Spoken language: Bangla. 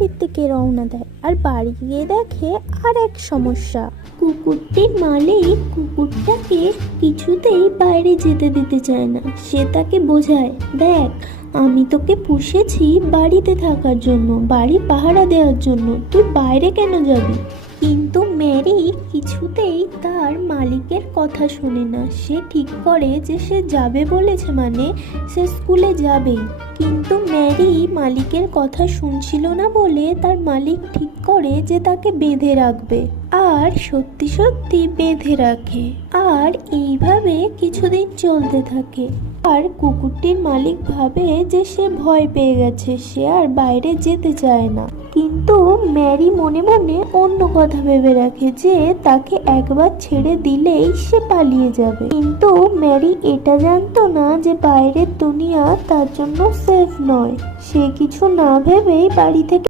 বাড়ির থেকে রওনা দেয়। আর বাড়ি গিয়ে দেখে আর এক সমস্যা। কুকুরটির মালিক কুকুরটাকে কিছুতেই বাইরে যেতে দিতে চায় না। সে তাকে বোঝায়, দেখ, আমি তোকে পুষেছি বাড়িতে থাকার জন্য, বাড়ি পাহারা দেওয়ার জন্য, তুই বাইরে কেন যাবি? কিন্তু ম্যারি কিছুতেই তার মালিকের কথা শোনে না। সে ঠিক করে যে সে যাবে বলেছে মানে সে স্কুলে যাবেই। কিন্তু ম্যারি মালিকের কথা শুনছিল না বলে তার মালিক ঠিক করে যে তাকে বেঁধে রাখবে। আর সত্যি সত্যি বেঁধে রাখে। আর এইভাবে কিছুদিন চলতে থাকে। আর কুকুরটির মালিক ভাবে যে সে ভয় পেয়ে গেছে, সে আর বাইরে যেতে চায় না। কিন্তু ম্যারি মনে মনে অন্য কথা ভেবে রাখে যে তাকে একবার ছেড়ে দিলেই সে পালিয়ে যাবে। কিন্তু ম্যারি এটা জানতো না যে বাইরের দুনিয়া তার জন্য সেফ নয়। সে কিছু না ভেবেই বাড়ি থেকে